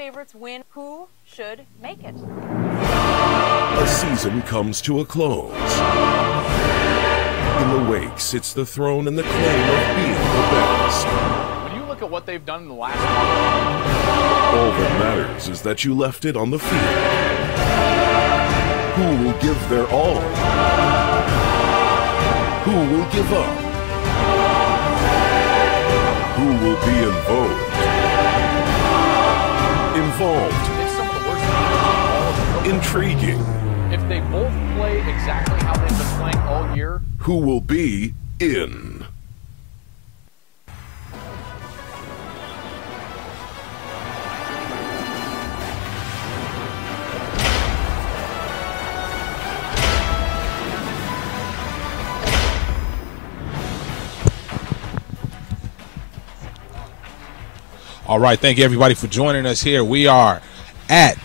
favorites win. Who should make it? A season comes to a close. In the wake sits the throne and the claim of being the best. When you look at what they've done in the last month, all that matters is that you left it on the field. Who will give their all? Who will give up? Who will be involved? it's some of the worst teams in all of football. Intriguing. If they both play exactly how they've been playing all year, Who will be in? All right, thank you everybody for joining us here. We are at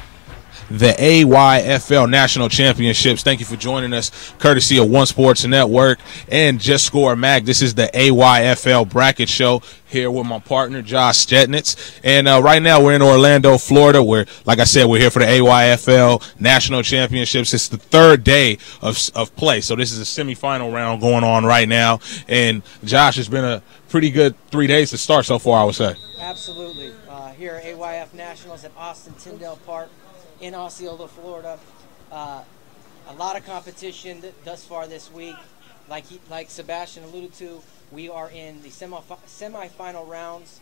the AYFL National Championships. Thank you for joining us, courtesy of One Sports Network and Just Score Mag. This is the AYFL Bracket Show here with my partner, Josh Stetnitz. And right now we're in Orlando, Florida, where, like I said, we're here for the AYFL National Championships. It's the third day of play, so this is a semifinal round going on right now. And, Josh, it's been a pretty good 3 days to start so far, I would say. Absolutely. Here at AYF Nationals at Austin Tyndall Park in Osceola, Florida. A lot of competition thus far this week. Like Sebastian alluded to, we are in the semifinal rounds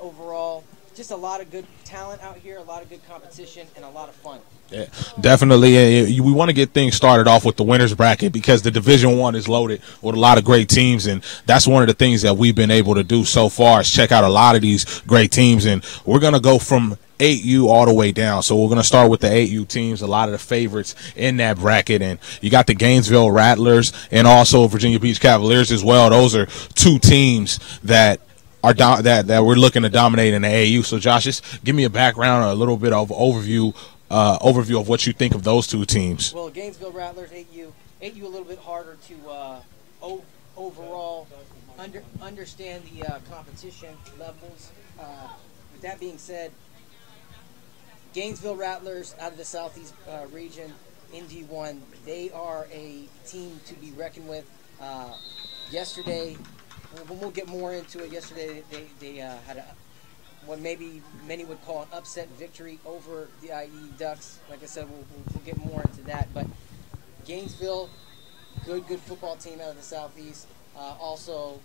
overall. Just a lot of good talent out here, a lot of good competition, and a lot of fun. Yeah, definitely. We want to get things started off with the winners bracket because the Division I is loaded with a lot of great teams, and that's one of the things that we've been able to do so far is check out a lot of these great teams. And we're going to go from 8U all the way down. So we're going to start with the 8U teams, a lot of the favorites in that bracket. And you got the Gainesville Rattlers and also Virginia Beach Cavaliers as well. Those are two teams that that we're looking to dominate in the AU. So, Josh, just give me a background, a little bit of overview of what you think of those two teams. Well, Gainesville Rattlers, 8U a little bit harder to overall understand the competition levels. With that being said, Gainesville Rattlers out of the Southeast region in D1, they are a team to be reckoned with. Yesterday, we'll get more into it. Yesterday, they had what maybe many would call an upset victory over the IE Ducks. Like I said, we'll get more into that. But Gainesville, good football team out of the Southeast. Also,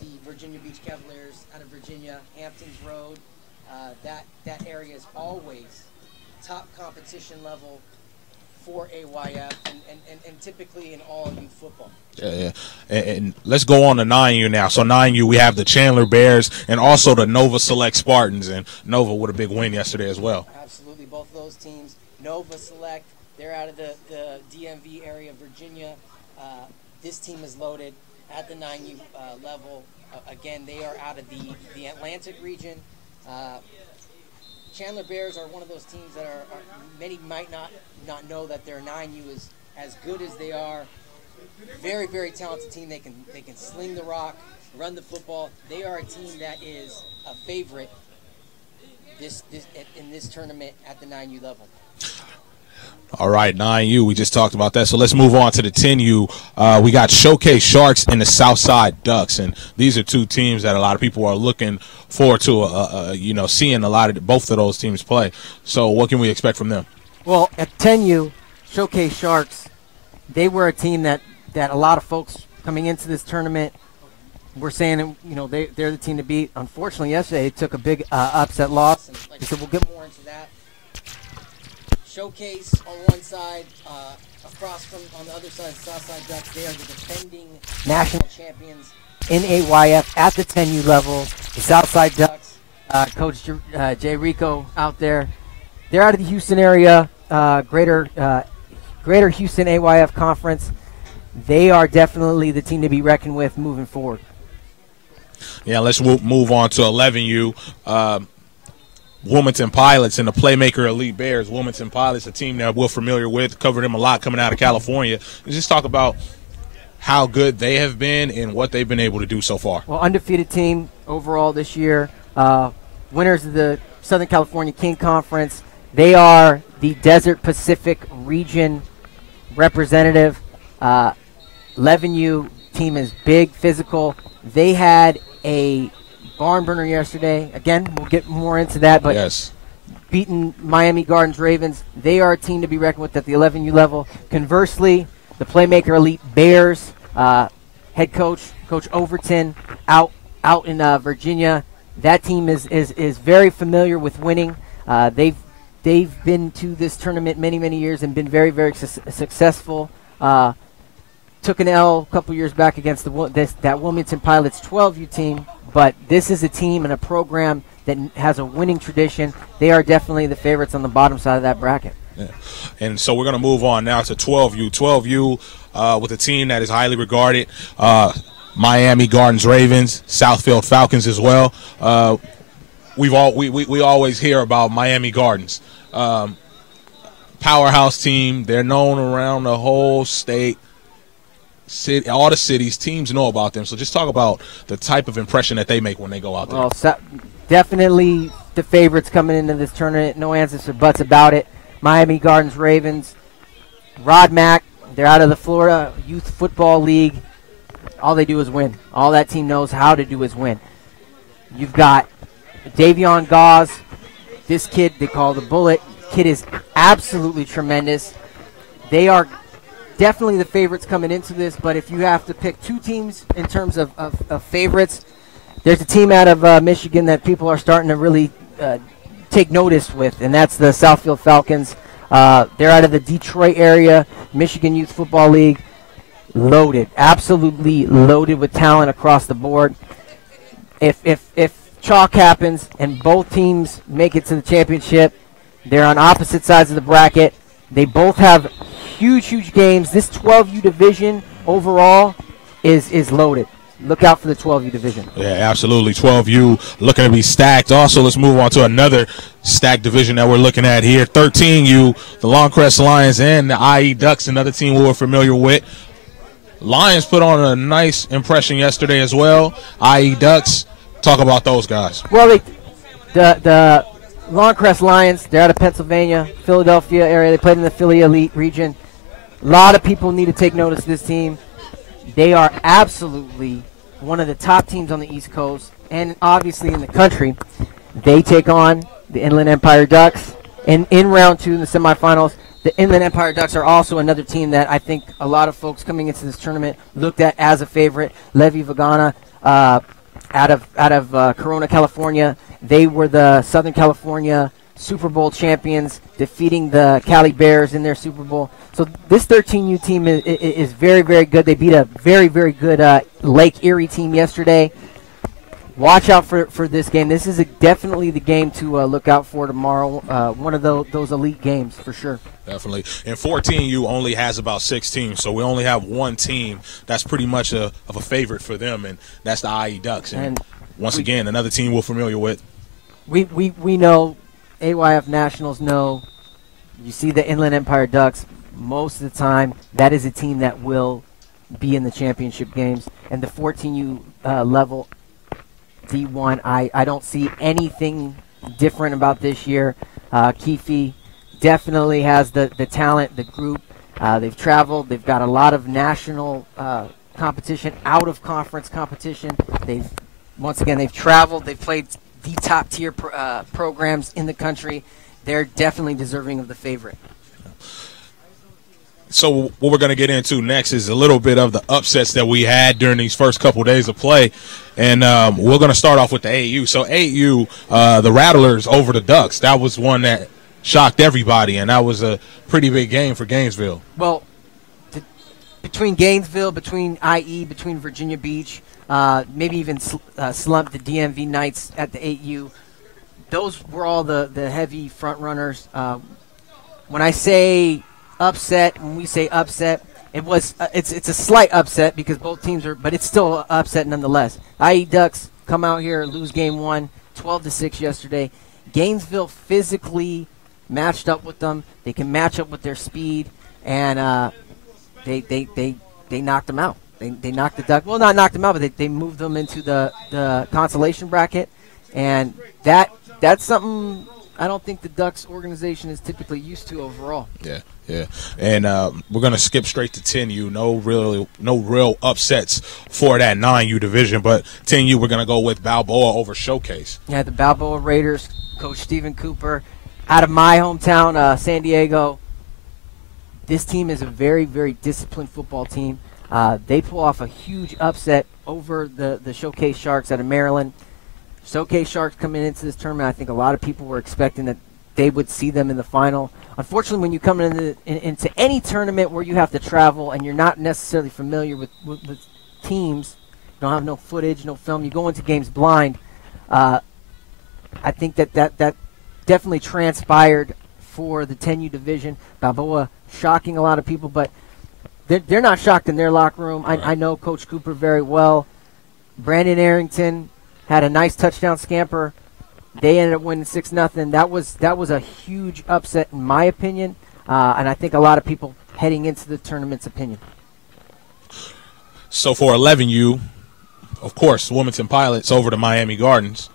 the Virginia Beach Cavaliers out of Virginia, Hamptons Road. That area is always top competition level for AYF and typically in all youth football. Yeah. And let's go on to 9U now. So 9U, we have the Chandler Bears and also the Nova Select Spartans, and Nova with a big win yesterday as well. Absolutely, both of those teams. Nova Select, they're out of the DMV area of Virginia. This team is loaded at the 9U level. Again, they are out of the Atlantic region. Chandler Bears are one of those teams that are many might not know that their 9U is as good as they are. Very, very talented team. They can sling the rock, run the football. They are a team that is a favorite in this tournament at the 9U level. All right, 9U, we just talked about that. So let's move on to the 10U. We got Showcase Sharks and the Southside Ducks, and these are two teams that a lot of people are looking forward to, seeing both of those teams play. So what can we expect from them? Well, at 10U, Showcase Sharks, they were a team that a lot of folks coming into this tournament were saying, they're the team to beat. Unfortunately, yesterday they took a big upset loss. And like I said, we'll get more into that. Showcase on one side, across from on the other side, Southside Ducks. They are the defending national champions in AYF at the 10U level. The Southside Ducks, Coach Jay Rico out there. They're out of the Houston area, Greater Houston AYF Conference. They are definitely the team to be reckoned with moving forward. Yeah, let's move on to 11U. Wilmington Pilots and the Playmaker Elite Bears. Wilmington Pilots, a team that we're familiar with, covered them a lot coming out of California. Let's just talk about how good they have been and what they've been able to do so far. Well, undefeated team overall this year. Winners of the Southern California King Conference. They are the Desert Pacific region representative. 11U team is big, physical. They had a barn burner yesterday. Again, we'll get more into that, but Yes. beating Miami Gardens Ravens. They are a team to be reckoned with at the 11U level. Conversely, the Playmaker Elite Bears, head coach, Coach Overton, out in Virginia. That team is very familiar with winning. They've been to this tournament many years and been very, very successful. Took an L a couple years back against that Wilmington Pilots 12U team, but this is a team and a program that has a winning tradition. They are definitely the favorites on the bottom side of that bracket. Yeah. And so we're going to move on now to 12U. 12U with a team that is highly regarded. Miami Gardens Ravens, Southfield Falcons as well. We always hear about Miami Gardens. Powerhouse team. They're known around the whole state. All the cities, teams know about them. So just talk about the type of impression that they make when they go out there. Well, definitely the favorites coming into this tournament. No ands or buts about it. Miami Gardens Ravens. Rod Mack, they're out of the Florida Youth Football League. All they do is win. All that team knows how to do is win. You've got Davion Gauze. This kid they call the Bullet. Kid is absolutely tremendous. They are definitely the favorites coming into this, but if you have to pick two teams in terms of favorites, there's a team out of Michigan that people are starting to really take notice with, and that's the Southfield Falcons. They're out of the Detroit area, Michigan Youth Football League. Loaded, absolutely loaded with talent across the board. If chalk happens and both teams make it to the championship, they're on opposite sides of the bracket. They both have huge games. This 12U division overall is loaded. Look out for the 12U division. Yeah, absolutely. 12U looking to be stacked. Also, let's move on to another stacked division that we're looking at here. 13U, the Longcrest Lions and the IE Ducks, another team we're familiar with. Lions put on a nice impression yesterday as well. IE Ducks, talk about those guys. Well, the Longcrest Lions, they're out of Pennsylvania, Philadelphia area. They played in the Philly Elite region. A lot of people need to take notice of this team. They are absolutely one of the top teams on the East Coast and obviously in the country. They take on the Inland Empire Ducks. And in round two in the semifinals, the Inland Empire Ducks are also another team that I think a lot of folks coming into this tournament looked at as a favorite. Levi Vagana out of Corona, California. They were the Southern California Super Bowl champions, defeating the Cali Bears in their Super Bowl. So this 13U team is very, very good. They beat a very, very good Lake Erie team yesterday. Watch out for this game. This is definitely the game to look out for tomorrow. One of those elite games for sure. Definitely. And 14U only has about 6 teams, so we only have one team that's pretty much of a favorite for them, and that's the IE Ducks. And once again, another team we're familiar with. We know, AYF Nationals know, you see the Inland Empire Ducks, most of the time, that is a team that will be in the championship games. And the 14U level, D1, I don't see anything different about this year. Keefe definitely has the talent, the group. They've traveled. They've got a lot of national competition, out-of-conference competition. Once again, they've traveled. They've played the top-tier programs in the country. They're definitely deserving of the favorite. So what we're going to get into next is a little bit of the upsets that we had during these first couple days of play. And we're going to start off with the 8U. So 8U, the Rattlers over the Ducks. That was one that shocked everybody, and that was a pretty big game for Gainesville. Well, between Gainesville, between IE, between Virginia Beach, maybe even slumped the DMV Knights at the 8U, those were all the heavy front runners. When I say upset, when we say upset, it's a slight upset because both teams are, but it's still an upset nonetheless. IE Ducks come out here, lose game one, 12-6 yesterday. Gainesville physically matched up with them. They can match up with their speed, and they knocked them out. They knocked the Ducks. Well, not knocked them out, but they moved them into the consolation bracket, and that that's something I don't think the Ducks organization is typically used to overall. Yeah, yeah. And we're gonna skip straight to 10U. No real upsets for that 9U division, but 10U we're gonna go with Balboa over Showcase. Yeah, the Balboa Raiders, Coach Stephen Cooper, out of my hometown, San Diego. This team is a very, very disciplined football team. They pull off a huge upset over the Showcase Sharks out of Maryland. Showcase Sharks coming into this tournament, I think a lot of people were expecting that they would see them in the final. Unfortunately, when you come into any tournament where you have to travel and you're not necessarily familiar with teams, you don't have no footage, no film, you go into games blind. I think that definitely transpired for the 10U division. Balboa shocking a lot of people, but they're not shocked in their locker room. I know Coach Cooper very well. Brandon Arrington had a nice touchdown scamper. They ended up winning 6-0. That was a huge upset in my opinion, and I think a lot of people heading into the tournament's opinion. So for 11U, of course, Wilmington Pilots over to Miami Gardens.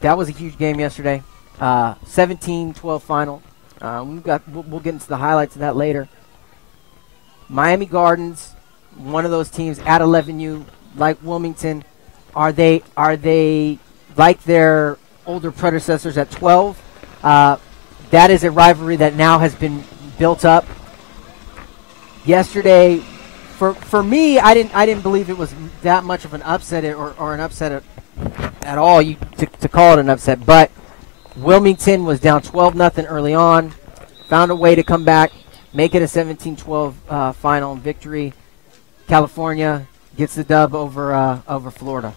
That was a huge game yesterday. 17-12 final. We'll get into the highlights of that later. Miami Gardens, one of those teams at 11U, like Wilmington. Are they like their older predecessors at 12? That is a rivalry that now has been built up. Yesterday, for me, I didn't believe it was that much of an upset or an upset at all to call it an upset. But Wilmington was down 12-0 early on, found a way to come back, make it a 17-12 final victory. California gets the dub over Florida.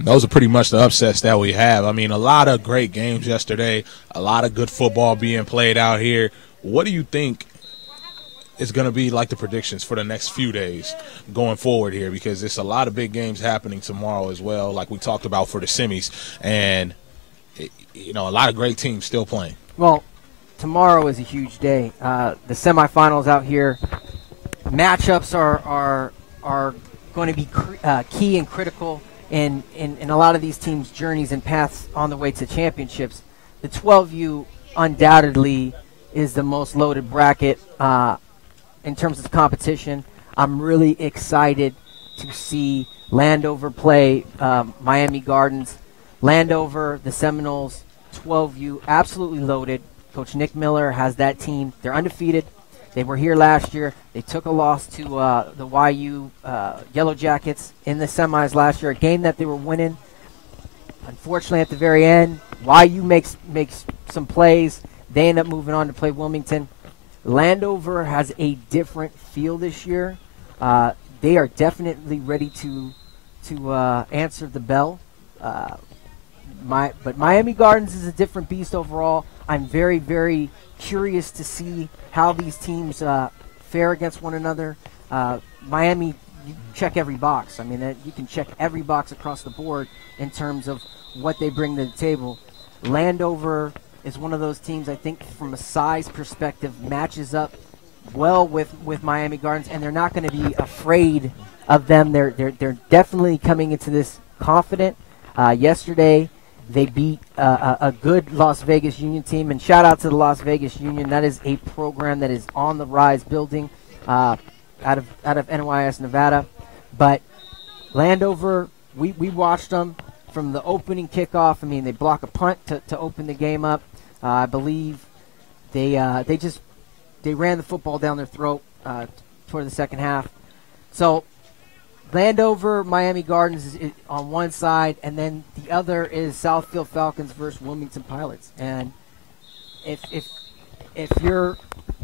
Those are pretty much the upsets that we have. I mean, a lot of great games yesterday, a lot of good football being played out here. What do you think is going to be like the predictions for the next few days going forward here? Because there's a lot of big games happening tomorrow as well, like we talked about for the semis. And, a lot of great teams still playing. Well, tomorrow is a huge day. The semifinals out here, matchups are going to be key and critical in a lot of these teams' journeys and paths on the way to championships. The 12U undoubtedly is the most loaded bracket in terms of competition. I'm really excited to see Landover play Miami Gardens. Landover, the Seminoles, 12U, absolutely loaded. Coach Nick Miller has that team. They're undefeated. They were here last year. They took a loss to the YU Yellow Jackets in the semis last year, a game that they were winning. Unfortunately, at the very end, YU makes some plays. They end up moving on to play Wilmington. Landover has a different feel this year. They are definitely ready to answer the bell. But Miami Gardens is a different beast overall. I'm very, very curious to see how these teams fare against one another. Miami, you check every box. I mean, you can check every box across the board in terms of what they bring to the table. Landover is one of those teams, I think, from a size perspective, matches up well with Miami Gardens, and they're not going to be afraid of them. They're definitely coming into this confident. Yesterday, they beat a good Las Vegas Union team, and shout out to the Las Vegas Union. That is a program that is on the rise, building out of NYS, Nevada. But Landover, we watched them from the opening kickoff. I mean, they block a punt to open the game up. I believe they ran the football down their throat toward the second half. So Landover, Miami Gardens is on one side, and then the other is Southfield Falcons versus Wilmington Pilots. And if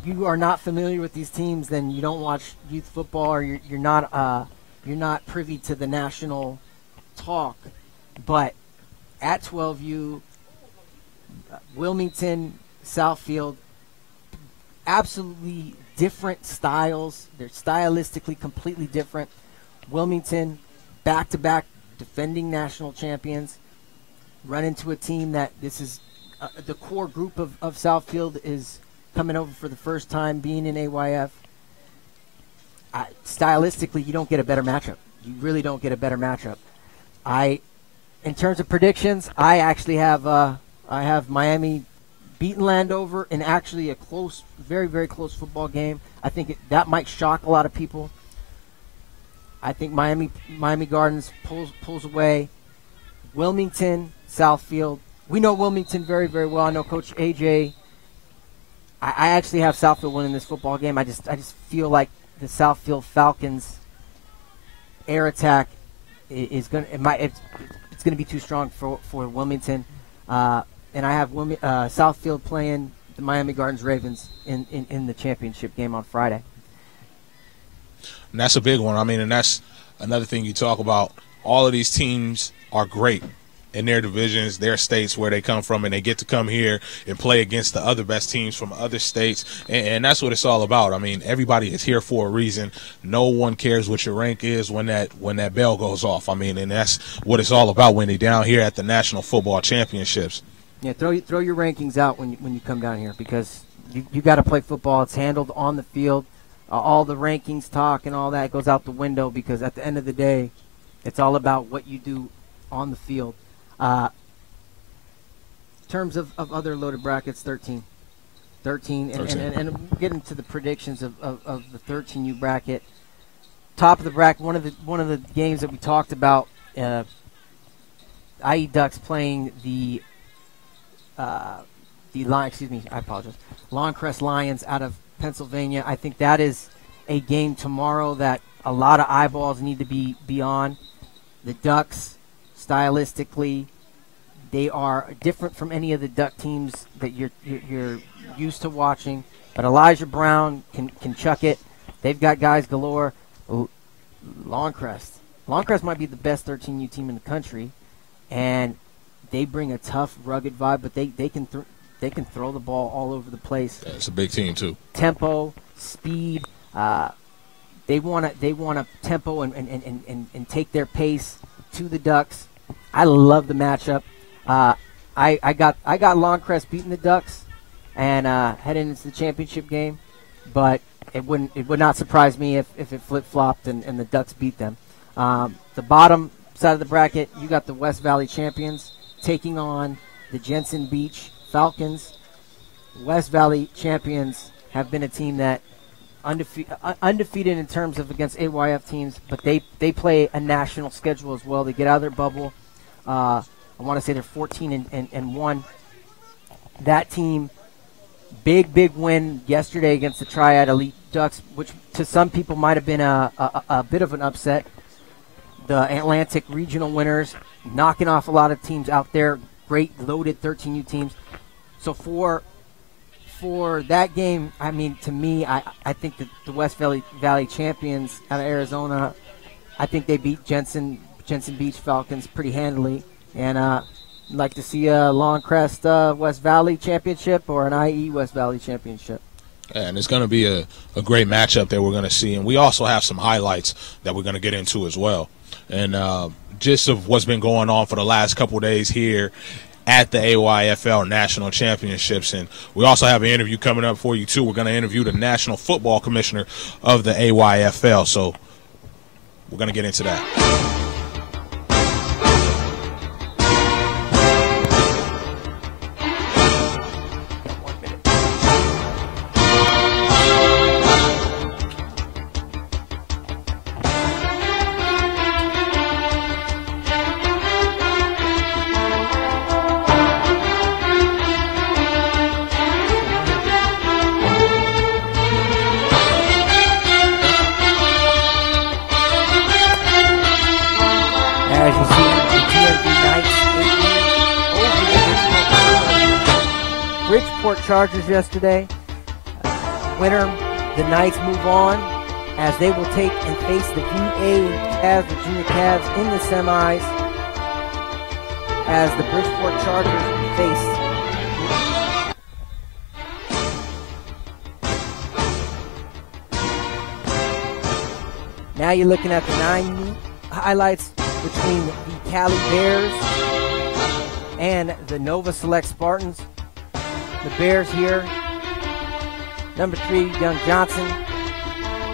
you are not familiar with these teams, then you don't watch youth football, or you're not privy to the national talk. But at 12U, Wilmington, Southfield, absolutely different styles. They're stylistically completely different. Wilmington, back-to-back defending national champions, run into a team that this is the core group of Southfield is coming over for the first time, being in AYF. Stylistically, you don't get a better matchup. You really don't get a better matchup. in terms of predictions, I actually have Miami beating Landover in actually a close, very, very close football game. I think that might shock a lot of people. I think Miami Gardens pulls away. Wilmington, Southfield. We know Wilmington very, very well. I know Coach AJ. I actually have Southfield winning this football game. I just feel like the Southfield Falcons air attack is going to be too strong for Wilmington. And I have Southfield playing the Miami Gardens Ravens in the championship game on Friday. And that's a big one. I mean, and that's another thing you talk about. All of these teams are great in their divisions, their states where they come from, and they get to come here and play against the other best teams from other states, and that's what it's all about. I mean, everybody is here for a reason. No one cares what your rank is when that bell goes off. I mean, and that's what it's all about when they're down here at the National Football Championships. Yeah, throw your rankings out when you come down here, because you got to play football. It's handled on the field. All the rankings talk and all that goes out the window, because at the end of the day, it's all about what you do on the field. In terms of other loaded brackets, 13, and we'll get into the predictions of the 13U bracket. Top of the bracket, one of the games that we talked about, IE Ducks playing the Longcrest Lions out of Pennsylvania. I think that is a game tomorrow that a lot of eyeballs need to be on. The Ducks, stylistically, they are different from any of the Duck teams that you're used to watching. But Elijah Brown can chuck it. They've got guys galore. Longcrest might be the best 13U team in the country, and they bring a tough, rugged vibe. But they can throw the ball all over the place. Yeah, it's a big team too. Tempo, speed. They want to tempo and take their pace to the Ducks. I love the matchup. I got Longcrest beating the Ducks and heading into the championship game, but it would not surprise me if it flip-flopped and the Ducks beat them. The bottom side of the bracket, you got the West Valley champions taking on the Jensen Beach Falcons. West Valley champions have been a team that undefeated in terms of against AYF teams, but they play a national schedule as well. They get out of their bubble. I want to say they're 14-1. That team, big win yesterday against the Triad Elite Ducks, which to some people might have been a bit of an upset. The Atlantic regional winners, knocking off a lot of teams out there. Great loaded 13U teams. So for that game, I mean, to me, I think that the West Valley champions out of Arizona, I think they beat Jensen Beach Falcons pretty handily. And I'd like to see a Longcrest West Valley championship or an IE West Valley championship. And it's going to be a great matchup that we're going to see. And we also have some highlights that we're going to get into as well. And just of what's been going on for the last couple of days here at the AYFL National Championships. And we also have an interview coming up for you, too. We're going to interview the National Football Commissioner of the AYFL. So we're going to get into that. Chargers yesterday. Winner, the Knights move on as they will take and face the VA Cavs, the Junior Cavs, in the semis as the Bridgeport Chargers face now you're looking at the 9 highlights between the Cali Bears and the Nova Select Spartans. The Bears here, number 3, Young Johnson,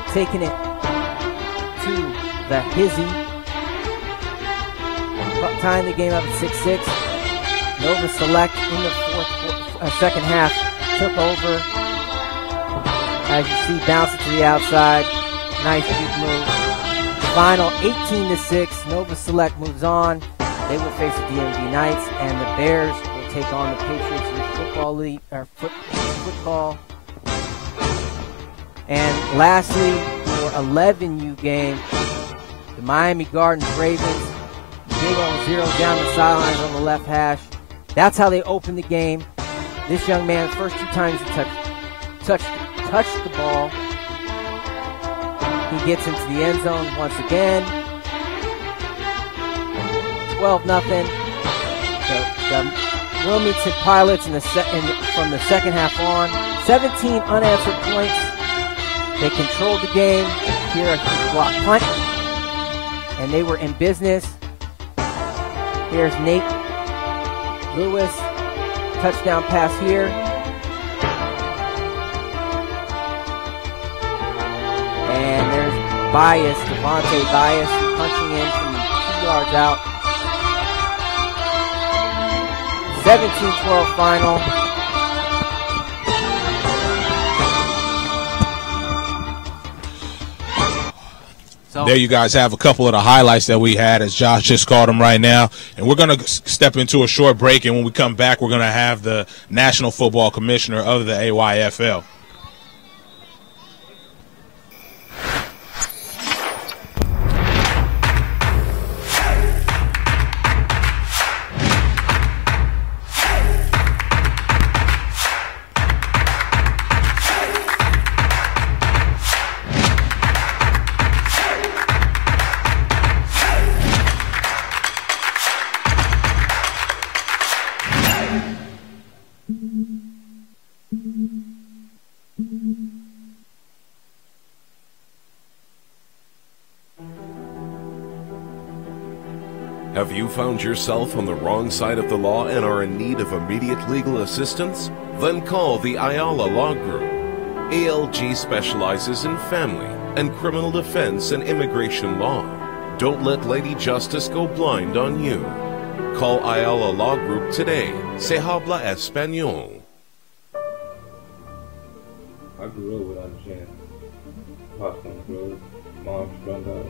taking it to the Hizzy. tying the game up at 6-6. Nova Select in the second half took over. As you see, bouncing to the outside. Nice deep move. Final 18-6. Nova Select moves on. They will face the DMV Knights, and the Bears will take on the Patriots in the football league or football. And lastly, for 11U game, the Miami Gardens Ravens. Big on 0 down the sidelines on the left hash. That's how they opened the game. This young man, the first 2 times he touched the ball, he gets into the end zone once again. 12-0. The Wilmington Pilots from the second half on. 17 unanswered points. They controlled the game. Here a block punt, and they were in business. Here's Nate Lewis, touchdown pass here. And there's Devontae Bias, punching in from 2 yards out. 17-12 final. So there you guys have a couple of the highlights that we had as Josh just called them right now. And we're going to step into a short break, and when we come back, we're going to have the National Football Commissioner of the AYFL. Have you found yourself on the wrong side of the law and are in need of immediate legal assistance? Then call the Ayala Law Group. ALG specializes in family and criminal defense and immigration law. Don't let Lady Justice go blind on you. Call Ayala Law Group today. Se habla español. I grew up without a chance. Pops on drugs, mom strung out.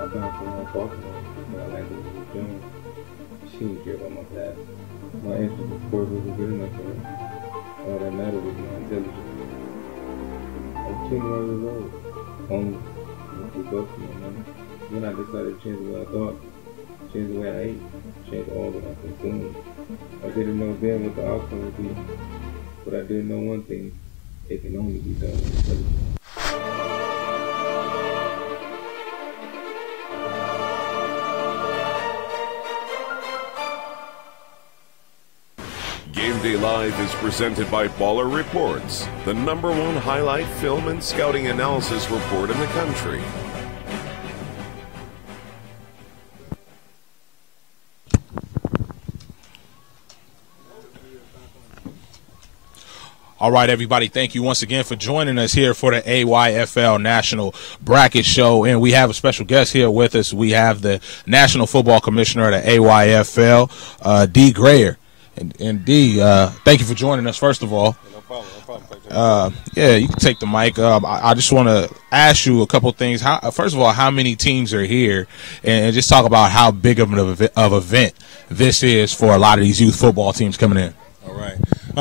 I bounced around Baltimore when I landed with Jones. She didn't care about my past. My interest, of course, wasn't good enough for her. All that mattered was my intelligence. I was 21 years old, homeless, with $3 for my money. Then I decided to change the way I thought, change the way I ate, change all that I consumed. I didn't know then what the outcome would be, but I did know one thing: it can only be done with intelligence. Game Day Live is presented by Baller Reports, the #1 highlight film and scouting analysis report in the country. All right, everybody, thank you once again for joining us here for the AYFL National Bracket Show. And we have a special guest here with us. We have the National Football Commissioner of the AYFL, D. Grayer. And D, thank you for joining us, first of all. No problem. Yeah, you can take the mic. I just want to ask you a couple things. First of all, how many teams are here? And just talk about how big of an event this is for a lot of these youth football teams coming in. All right.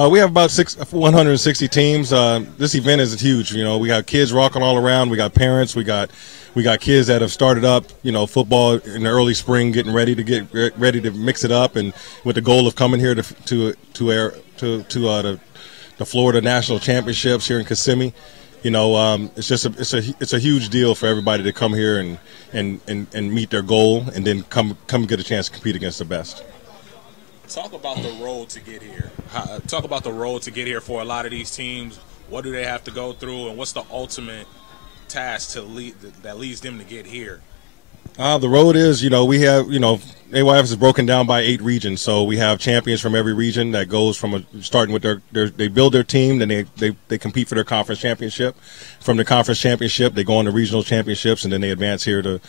We have about 160 teams. This event is huge. You know, we got kids rocking all around. We got parents. We got kids that have started up, football in the early spring, getting ready to mix it up, and with the goal of coming here to the Florida National Championships here in Kissimmee. It's a huge deal for everybody to come here and meet their goal, and then come get a chance to compete against the best. Talk about the road to get here. Talk about the road to get here for a lot of these teams. What do they have to go through, and what's the ultimate task that leads them to get here? The road is, we have, AYF is broken down by 8 regions. So we have champions from every region that goes from starting with they build their team, then they compete for their conference championship. From the conference championship, they go on to regional championships, and then they advance here to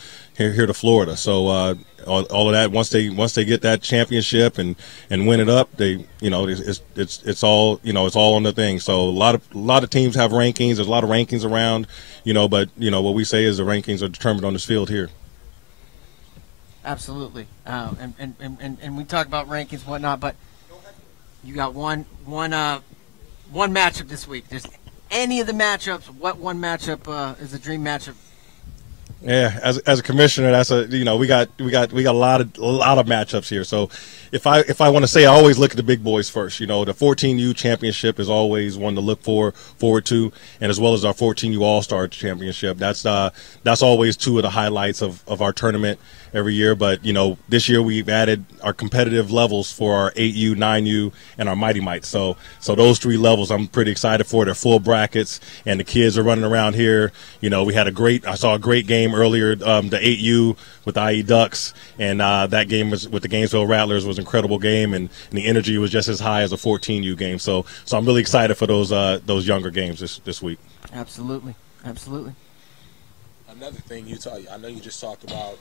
Florida. So all of that. Once they get that championship and win it up, it's all it's all on the thing. So a lot of teams have rankings. There's a lot of rankings around, but what we say is the rankings are determined on this field here. Absolutely, and we talk about rankings and whatnot, but you got one matchup this week. Just any of the matchups. What one matchup is a dream matchup? Yeah, as a commissioner, that's we got a lot of matchups here. So if I want to say, I always look at the big boys first. The 14U championship is always one to look forward to, and as well as our 14U All-Star championship. That's always two of the highlights of our tournament every year. But this year we've added our competitive levels for our 8U, 9U, and our Mighty Mites. So those three levels I'm pretty excited for. They're full brackets, and the kids are running around here. I saw a great game earlier, the 8U with the IE Ducks, and that game was with the Gainesville Rattlers was an incredible game, and the energy was just as high as a 14U game. So I'm really excited for those younger games this week. Absolutely. Another thing I know you just talked about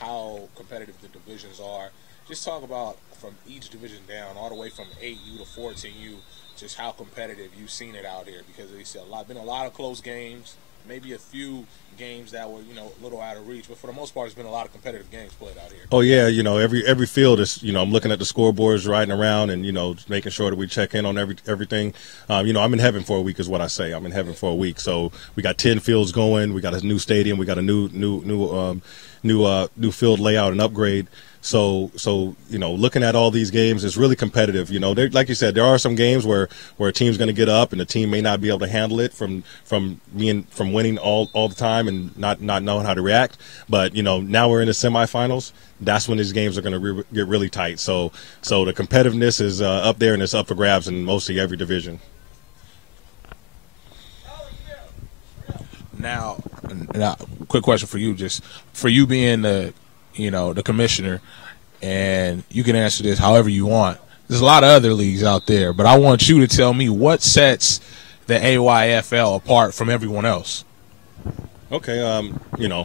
how competitive the divisions are. Just talk about from each division down, all the way from 8U to 14U, just how competitive you've seen it out here, because there's been a lot of close games, maybe a few games that were a little out of reach, but for the most part, there's been a lot of competitive games played out here. Oh yeah, every field is I'm looking at the scoreboards, riding around, and making sure that we check in on everything. I'm in heaven for a week, is what I say. I'm in heaven for a week. So we got 10 fields going. We got a new stadium. We got a new field layout and upgrade. So looking at all these games, it's really competitive. Like you said, there are some games where a team's going to get up and the team may not be able to handle it from winning all the time and not knowing how to react. But now we're in the semifinals. That's when these games are going to get really tight. So the competitiveness is up there, and it's up for grabs in mostly every division. Now, quick question for you, just for you being the commissioner, and you can answer this however you want. There's a lot of other leagues out there, but I want you to tell me what sets the AYFL apart from everyone else. Okay,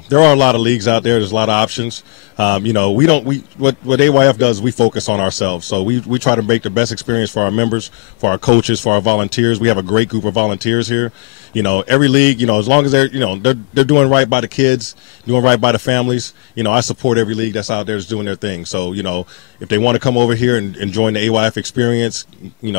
there are a lot of leagues out there. There's a lot of options. What AYF does, we focus on ourselves. So we try to make the best experience for our members, for our coaches, for our volunteers. We have a great group of volunteers here. Every league, as long as they're doing right by the kids, doing right by the families, I support every league that's out there that's doing their thing. So, if they want to come over here and join the AYF experience, we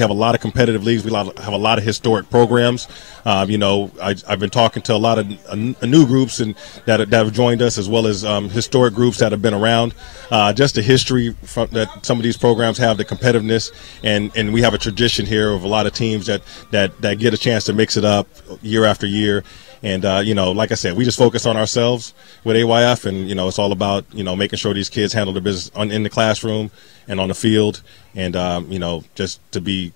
have a lot of competitive leagues. We have a lot of historic programs. I've been talking to a lot of new groups and that have joined us, as well as historic groups that have been around. Just the history that some of these programs have, the competitiveness, and we have a tradition here of a lot of teams that get a chance to mix it up year after year. And, like I said, we just focus on ourselves with AYF, and, it's all about, making sure these kids handle their business in the classroom and on the field, and, just to be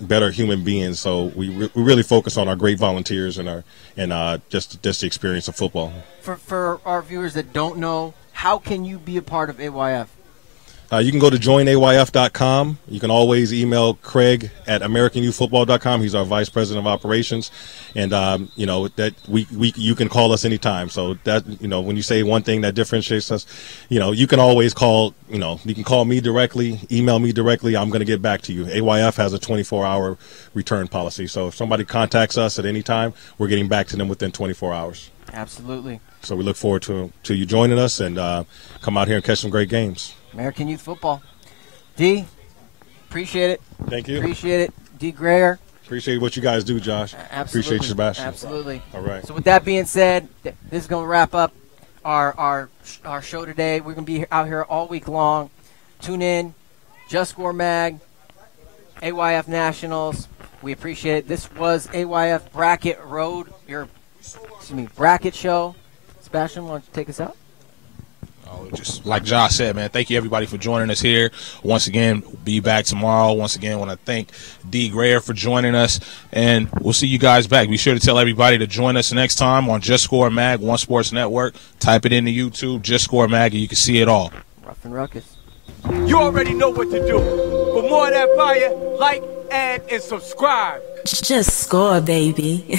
better human beings. So we really focus on our great volunteers and just the experience of football. For our viewers that don't know, how can you be a part of AYF? You can go to joinayf.com. You can always email Craig at AmericanYouthFootball.com. He's our Vice President of Operations. And, that you can call us anytime. So that, when you say one thing that differentiates us, you can always call, you can call me directly, email me directly. I'm going to get back to you. AYF has a 24-hour return policy. So if somebody contacts us at any time, we're getting back to them within 24 hours. Absolutely. So we look forward to you joining us, and come out here and catch some great games. American Youth Football. D, appreciate it. Thank you. Appreciate it. D. Grayer. Appreciate what you guys do, Josh. Absolutely. Appreciate you, Sebastian. Absolutely. All right. So with that being said, this is going to wrap up our show today. We're going to be out here all week long. Tune in. Just Score Mag. AYF Nationals. We appreciate it. This was AYF Bracket Bracket Show. Sebastian, why don't you take us out? Just like Josh said, man, thank you everybody for joining us here. Once again, be back tomorrow. Once again, I want to thank D. Grayer for joining us, and we'll see you guys back. Be sure to tell everybody to join us next time on Just Score Mag, One Sports Network. Type it into YouTube, Just Score Mag, and you can see it all. Rough and Ruckus. You already know what to do. For more of that fire, like, add, and subscribe. Just score, baby.